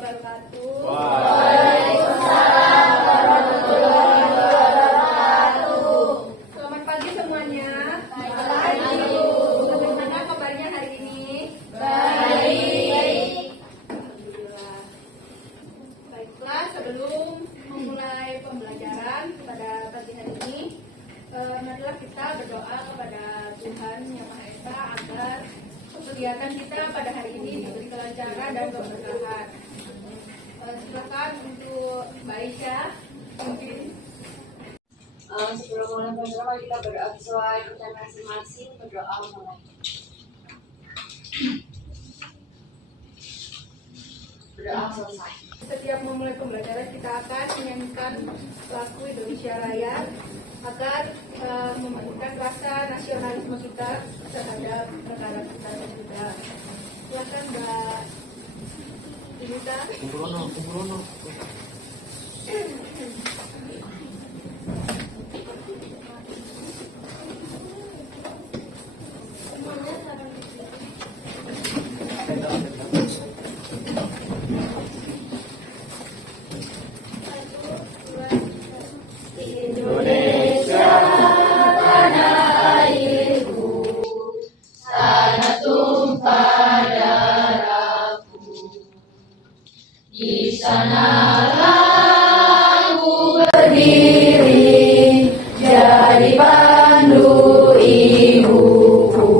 wabarakatuh. Waalaikumsalam warahmatullahi wabarakatuh. Selamat pagi semuanya. Pagi. Bagaimana kabarnya hari ini? Baik. Alhamdulillah. Baiklah, sebelum memulai pembelajaran pada pagi hari ini, marilah kita berdoa kepada Tuhan Yang Maha Esa agar kegiatan kita pada hari ini diberi kelancaran dan keberkahan. Silakan untuk Mbak Aisyah mungkin. Sebelum mulai berdoa, kita berdoa sesuai rencana masing-masing. Berdoa mulai. Berdoa selesai. Setiap memulai pembelajaran kita akan menyanyikan lagu Indonesia Raya agar memadukan rasa nasionalisme kita terhadap negara kita juga. Silakan Mbak Dinita. Kumpulno. Indonesia tanah airku, tanah tumpah darahku. Di sanalah aku berdiri, jadi pandu ibuku.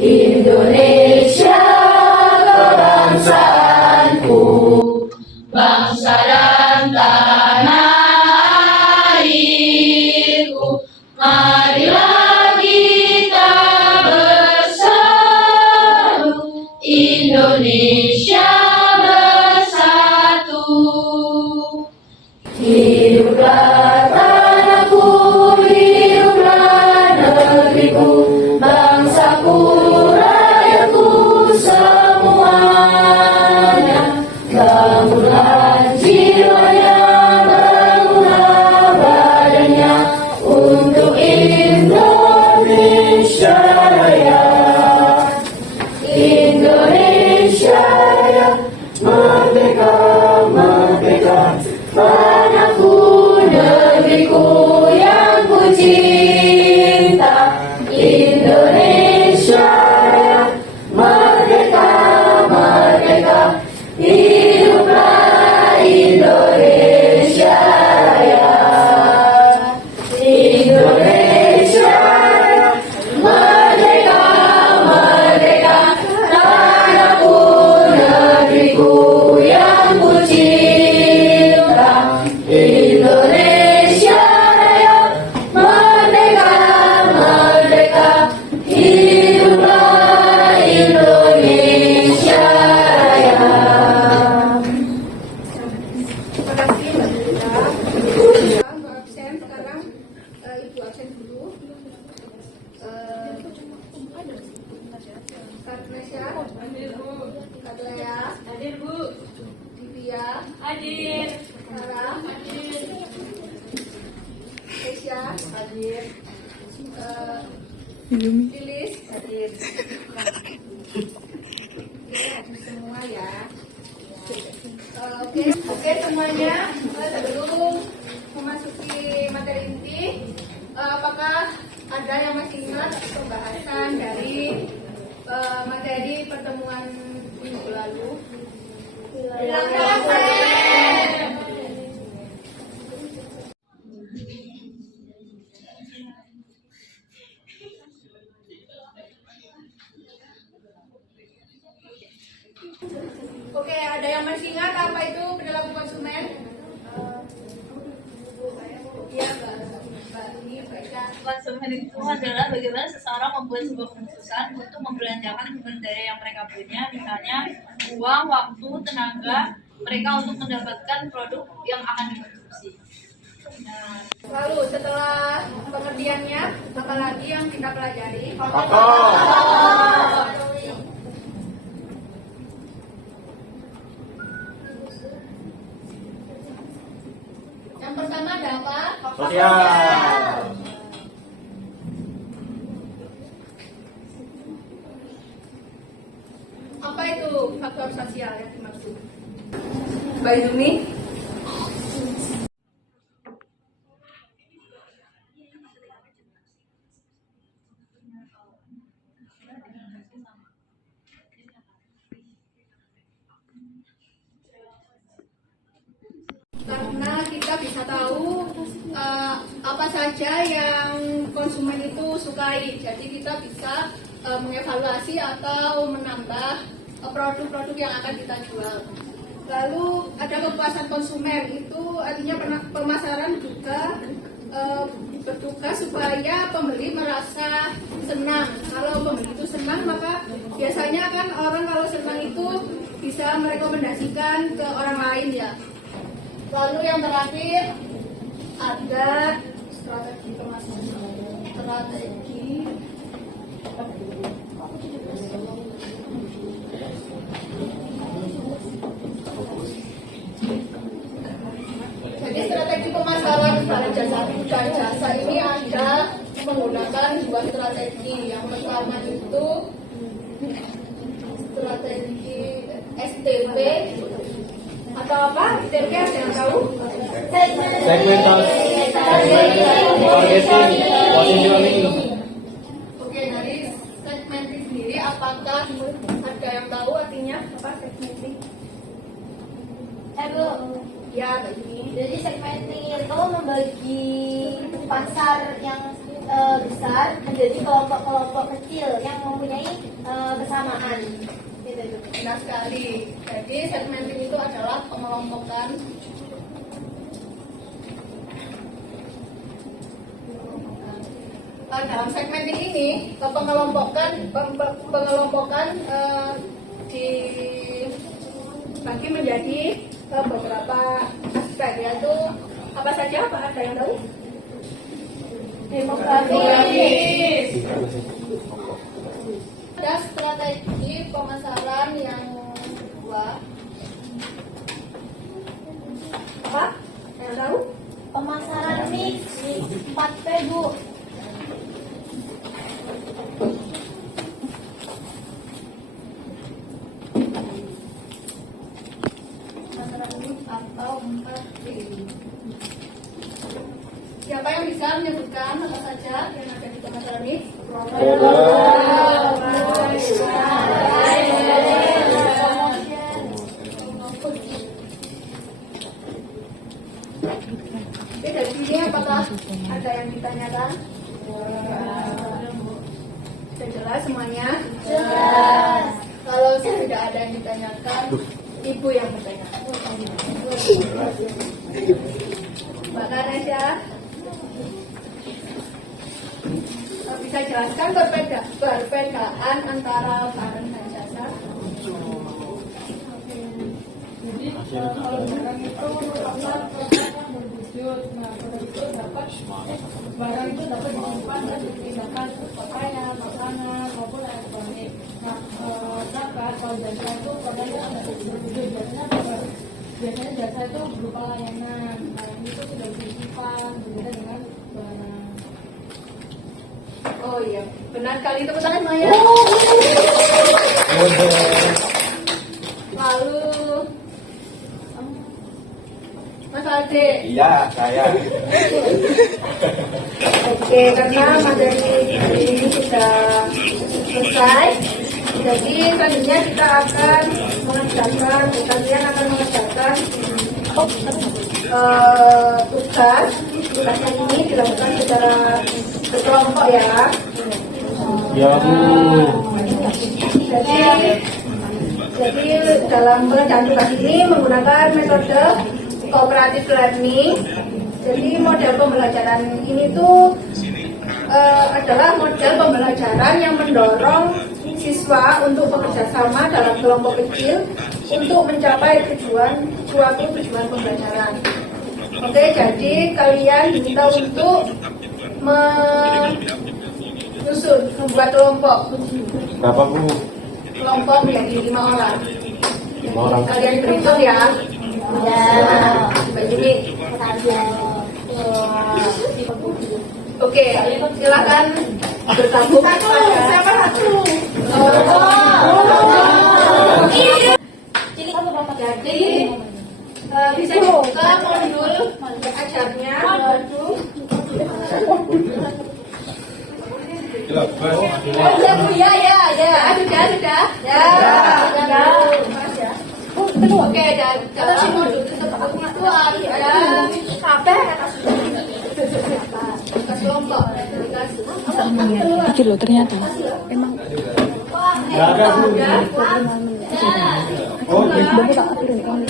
Indonesia kebangsaanku, bangsa dan tanah airku. Marilah kita bersatu, Indonesia bersatu. Hiduplah tanahku, hiduplah negeriku, bangsaku, rakyatku semuanya. Bangunlah jiwanya, bangunlah badannya untuk Indonesia Raya. Indonesia Raya, merdeka, merdeka, tanahku, negeriku yang ku cinta. Indonesia Raya, merdeka, merdeka, hiduplah Indonesia Raya. Indonesia Raya, merdeka, merdeka, tanahku, negeriku yang ku cinta. Indonesia Raya, merdeka, merdeka, hiduplah Indonesia Raya. Terima kasih Mbak Dinita. Mbak absen sekarang, Ibu absen dulu. Kartnesia, hadir Bu. Katlea, hadir Bu. Divya, hadir. Sarah, hadir. Keisha, hadir. Lilis, hadir. Hadir semua ya. Oke semuanya, sebelum memasuki materi inti, apakah ada yang masih ingat pembahasan dari materi pertemuan minggu lalu? Oke, ada yang masih ingat apa itu perilaku konsumen? Iya, Mbak ini baca. Konsumen itu adalah bagaimana seseorang membuat sebuah keputusan untuk membelanjakan sumber daya yang mereka punya, misalnya uang, waktu, tenaga mereka untuk mendapatkan produk yang akan dikonsumsi. Nah, Lalu setelah pengertiannya, apalagi yang kita pelajari? Yang pertama ada apa? Sosial. Apa itu faktor sosial yang dimaksud? Mbak Yumi. Karena kita bisa tahu apa saja yang konsumen itu sukai, jadi kita bisa mengevaluasi atau menambah produk-produk yang akan kita jual. Lalu ada kepuasan konsumen, itu artinya pemasaran juga bertugas supaya pembeli merasa senang. Kalau pembeli itu senang, maka biasanya kan orang kalau senang itu bisa merekomendasikan ke orang lain ya. Lalu yang terakhir ada strategi pemasaran. Jadi strategi pemasaran barang jasa ini ada menggunakan dua strategi. Yang pertama itu strategi STP atau apa? STP ada yang tahu? Segmentasi, targeting, positioning. Oke, dari segmenting sendiri apakah ada yang tahu artinya apa segmenting? Ya, begini. Jadi segmenting itu membagi pasar yang besar menjadi kelompok-kelompok kecil yang mempunyai kesamaan. Benar sekali. Jadi segmenting itu adalah pengelompokan dalam segmenting ini pengelompokan dibagi menjadi beberapa aspek, yaitu apa saja? Apa ada yang tahu? Demografis. Ada strategi pemasaran yang kedua. Apa? Yang tahu? Pemasaran mix 4P, Bu. Pemasaran mix atau 4P. Siapa yang bisa menyebutkan apa saja yang ada di pemasaran mix? Oke, dari sini apakah ada yang ditanyakan? Sudah jelas semuanya? Jelas. Kalau tidak ada yang ditanyakan, Ibu yang bertanya. Mbak Kanesha, bisa jelaskan perbedaan antara barang dan jasa? Jadi kalau barang itu merupakan produk yang berwujud, nah produk itu dapat barang itu dapat disimpan dan dipindahkan ke pakaian, makanan maupun elektronik. Nah, sedangkan kalau jasa itu produk yang tidak berwujud, biasanya jasa itu berupa layanan. Nah, ini itu sudah disimpan berbeda dengan barang. Oh iya, benar sekali, tepuk tangan semuanya. Lalu Mas Alde. Iya, saya. Oke, karena materi ini sudah selesai, jadi selanjutnya kita akan mengerjakan, kalian akan mengerjakan tugas. Tugasnya ini dilakukan secara berkelompok ya. Ya, Bu. Jadi dalam pengerjaan tugas ini menggunakan metode cooperative learning. Jadi model pembelajaran ini tuh adalah model pembelajaran yang mendorong siswa untuk bekerja sama dalam kelompok kecil untuk mencapai suatu tujuan pembelajaran. Oke, jadi kalian diminta untuk membuat kelompok. Berapa, Bu? Kelompok menjadi 5 orang. 5 orang. Kalian berhitung ya. Ya. Begini. Oke, silakan bergabung pada siapa satu. Jadi kamu berapa? Jadi siapnya. Waduh. Jelas, Mas. Sudah Bu, ya. Sudah. Ya. Oke, dan dalam modul tersebut itu ada kabeh atas kelompok. Kecil loh ternyata. Emang. Nggak ada, Bu. Oh, Bapak tak atur nih kamu.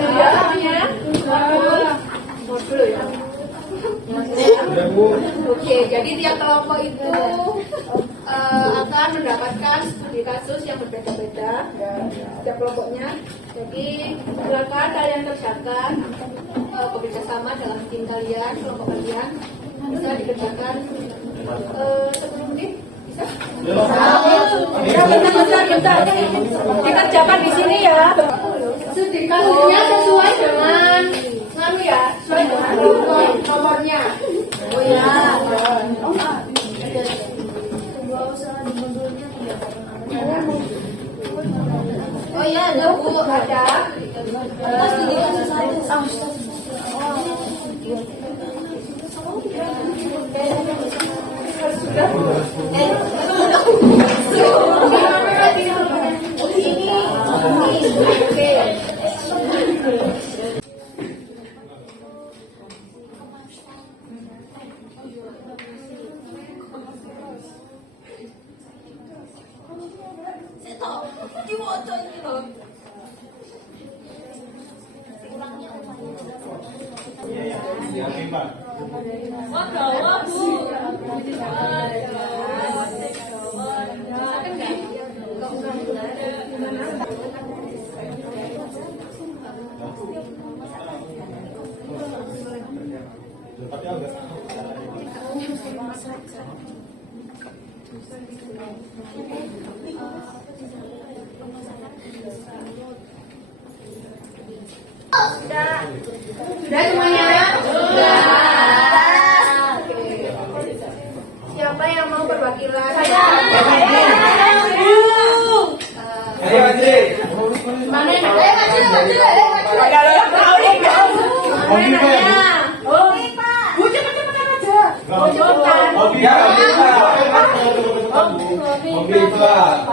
Sudah namanya modul ya. Sudah, Bu. Oke, jadi tiap kelompok itu akan mendapatkan studi kasus yang berbeda-beda setiap kelompoknya. Jadi silakan kalian kerjakan bekerja sama dalam tim kalian, kelompok kalian bisa dikerjakan sebelum ini bisa. Bentar. Dikerjakan di sini ya. Studi kasusnya sesuai dengan sesuai dengan nomornya. Oh ya. Oh iya, ada Bu, ada. Studi kasus satu. Siapin, Pak. Sudah semuanya? Sudah. Oke. Siapa yang mau perwakilan? Saya. Ayo, Andri. Mana yang maju? Oke, Pak. Bu, cepat aja. Oke, ya, Oke, Pak. Oke, Pak.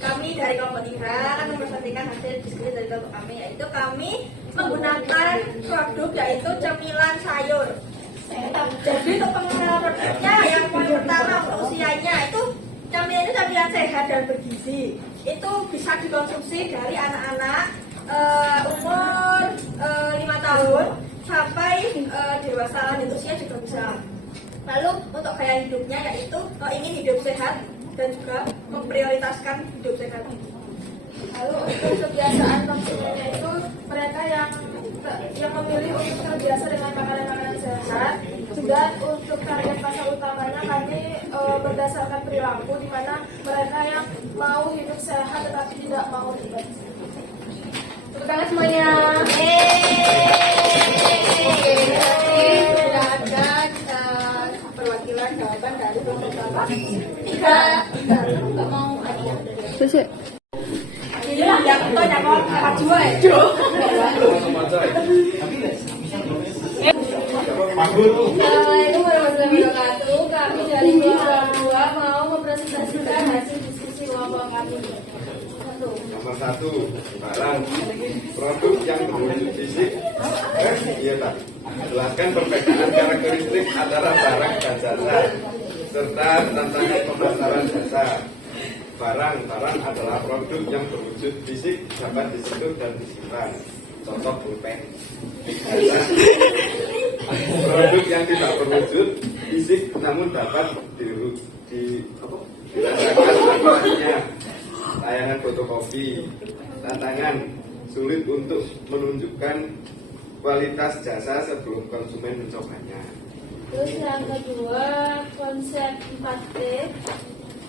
Kami dari kelompok 3 akan mempresentasikan hasil diskusi dari kelompok kami, yaitu kami menggunakan produk yaitu cemilan sayur. Jadi untuk pengenalan produknya yang paling pertama untuk usianya itu camilan itu camilan sehat dan bergizi. Itu bisa dikonsumsi dari anak-anak umur 5 tahun sampai dewasa lanjut usia juga bisa. Lalu untuk gaya hidupnya yaitu ingin hidup sehat dan juga memprioritaskan hidup sehat. Lalu untuk kebiasaan konsumennya itu mereka yang memilih untuk terbiasa dengan makanan-makanan sehat. Juga untuk target pasar utamanya kami berdasarkan perilaku di mana mereka yang mau hidup sehat tetapi tidak mau ribet. Tepuk tangan semuanya. Sudah ada perwakilan jawaban dari kelompok berapa? 3. Nggak mau hadiah. Ini lah yang itu yang mau maju Assalamualaikum warahmatullahi wabarakatuh. Kami dari kelompok 2 mau mempresentasikan hasil diskusi kelompok kami. Nomor 1, barang produk yang berwujud fisik. Iya Pak. Jelaskan perbedaan karakteristik antara barang dan jasa serta tantangan pemasaran jasa. Barang adalah produk yang berwujud fisik, dapat disentuh dan disimpan. contoh pulpen. Produk yang tidak berwujud fisik namun dapat dirasakan manfaatnya. Tayangan fotokopi, tantangan sulit untuk menunjukkan kualitas jasa sebelum konsumen mencobanya. Terus yang kedua, konsep 4T.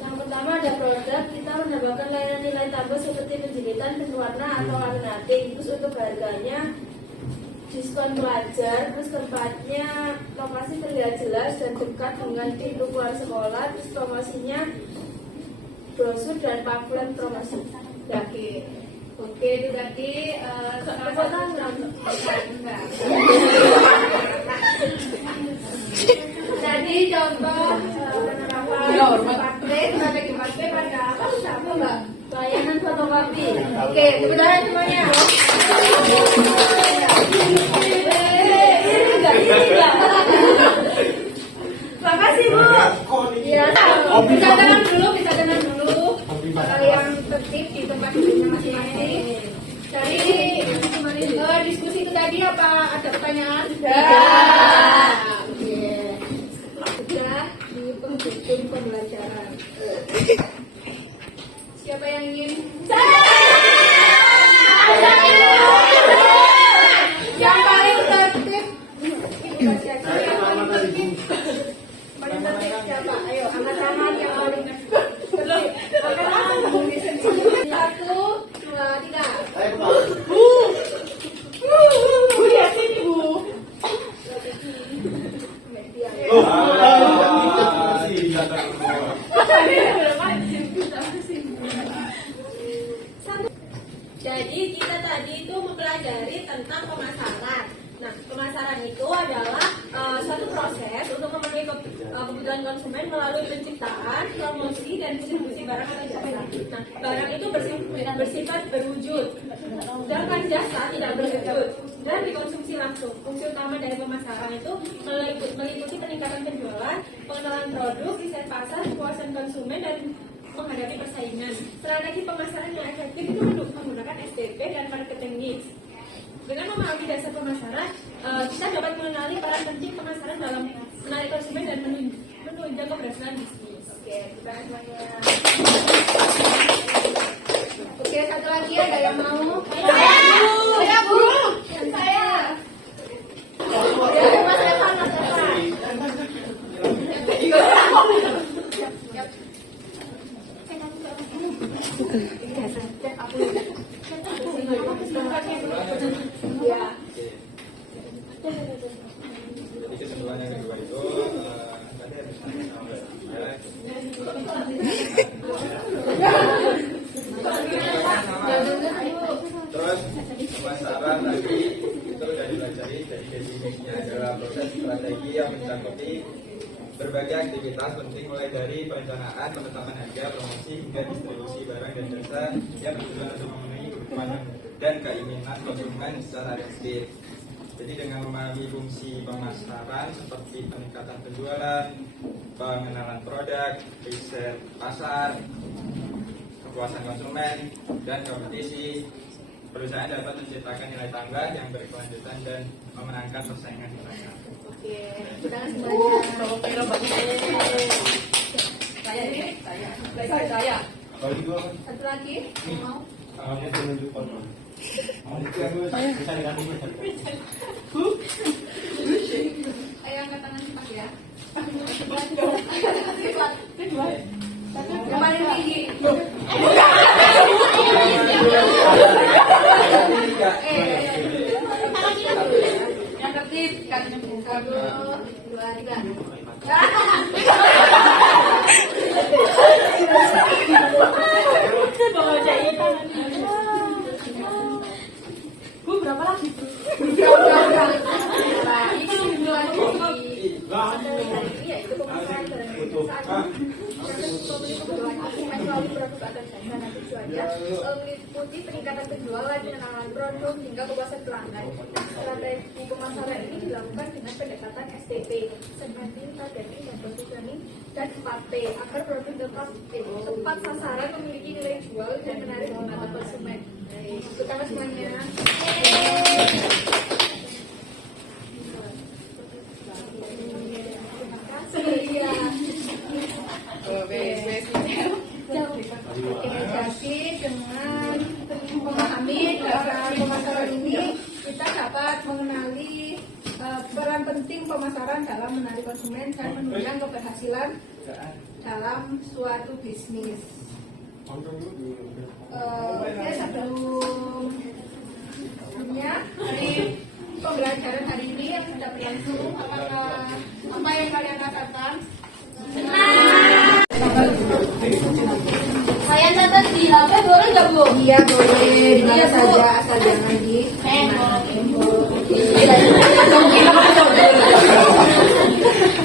Yang pertama ada produk, kita menambahkan layanan nilai tambah seperti penjilitan, berwarna atau alternatif. Terus untuk harganya diskon pelajar, terus tempatnya lokasi terlihat jelas dan dekat dengan pintu keluar sekolah. Terus promosinya brosur dan pamflet promosi. Oke, itu tadi Jadi contoh strategi 4P pada apa? Siapa Mbak? Layanan fotokopi. Oke, tepuk tangan semuanya. Makasih Bu. Ya, bisa tenang dulu. Yang tertib di tempat duduknya masing-masing. Dari diskusi itu tadi apa ada pertanyaan? Sudah di penghujung pembelajaran. Siapa yang ingin? Yang paling tertib. Yang paling tertib. Paling tertib siapa? Ayo, angkat tangan yang paling tertib. Angkat tangan. 1, 2, 3. Ya sini Bu. Jadi kita tadi itu mempelajari tentang pemasaran. Nah, pemasaran itu adalah suatu proses untuk memenuhi kebutuhan konsumen melalui penciptaan, promosi, dan distribusi barang atau jasa. Nah, barang itu bersifat berwujud, sedangkan jasa tidak berwujud dan dikonsumsi langsung. Fungsi utama dari pemasaran itu meliputi peningkatan penjualan, pengenalan produk, riset pasar, kepuasan konsumen, dan menghadapi persaingan. Strategi pemasaran yang efektif itu menggunakan STP dan marketing mix. Dengan memahami dasar pemasaran, kita dapat mengenali peran penting pemasaran dalam menarik konsumen dan menunjang keberhasilan bisnis. Oke, kita semuanya. Oke, satu lagi ada yang mau? Saya Bu. Saya. Ya, Mas Evan, Mas Evan. Ya. Jadi kesimpulan yang kedua itu tadi harus terus pemasaran tadi itu sudah dipelajari. Jadi definisinya adalah proses strategi yang mencakupi berbagai aktivitas penting mulai dari perencanaan, penetapan harga, promosi hingga distribusi barang dan jasa yang bertujuan untuk memenuhi kebutuhan dan keinginan konsumen secara realistis. Jadi dengan memahami fungsi pemasaran seperti peningkatan penjualan, pengenalan produk, riset pasar, kepuasan konsumen, dan kompetisi, perusahaan dapat menciptakan nilai tambah yang berkelanjutan dan memenangkan persaingan di pasar. Oke, sudah semuanya. Saya. Satu lagi, mau? Ayo angkat tangan cepat ya. Yang paling tinggi. Yang tertib kan 1, 2, 3. Bu, berapa lagi? Ini lagi. Iya, itu pemasaran saat melalui produk atau jasa. Nah, tujuannya meliputi peningkatan penjualan, pengenalan produk hingga kepuasan pelanggan. Strategi pemasaran ini dilakukan dengan pendekatan STP, segmenting, targeting, dan positioning, dan 4P agar produk tepat sasaran, memiliki nilai jual dan menarik minat konsumen. Pertama semuanya. Iya. Oke, jadi dengan memahami dasar pemasaran ini, kita dapat mengenali peran penting pemasaran dalam menarik konsumen dan menunjang keberhasilan dalam suatu bisnis. Oke, sebelumnya dari pembelajaran hari ini yang sudah berlangsung, apa yang kalian rasakan? Saya catat di HP boleh nggak Bu? Iya boleh, di mana saja asal jangan di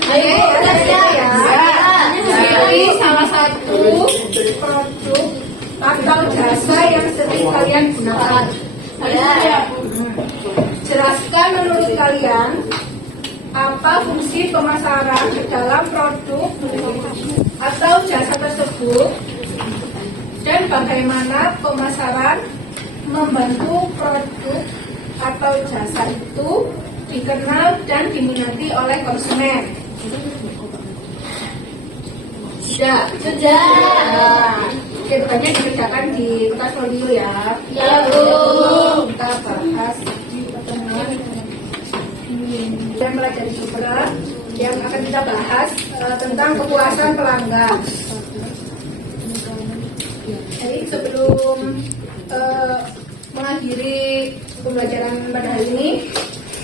Ayo, ya. Jadi salah satu produk atau jasa yang sering kalian gunakan. Jelaskan menurut kalian apa fungsi pemasaran dalam produk atau jasa tersebut dan bagaimana pemasaran membantu produk atau jasa itu dikenal dan diminati oleh konsumen. Sudah. Oke, banyak dikerjakan di kertas folio ya. Ya Bu. Kita bahas di pertemuan dan mempelajari beberapa yang akan kita bahas tentang kepuasan pelanggan. Jadi sebelum mengakhiri pembelajaran pada hari ini,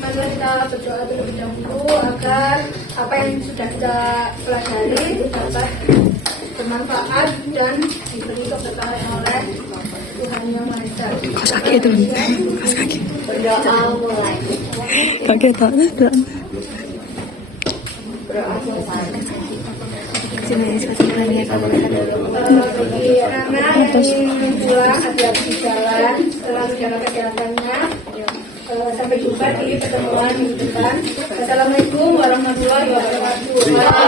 mari kita berdoa terlebih dahulu agar apa yang sudah kita pelajari dapat bermanfaat dan diberi keberkahan oleh Tuhan Yang Maha Esa. Berdoa mulai. Bagi anak yang ingin pulang hati-hati di jalan, selalu jaga kesehatannya. Sampai jumpa di pertemuan minggu depan. Assalamualaikum warahmatullahi wabarakatuh.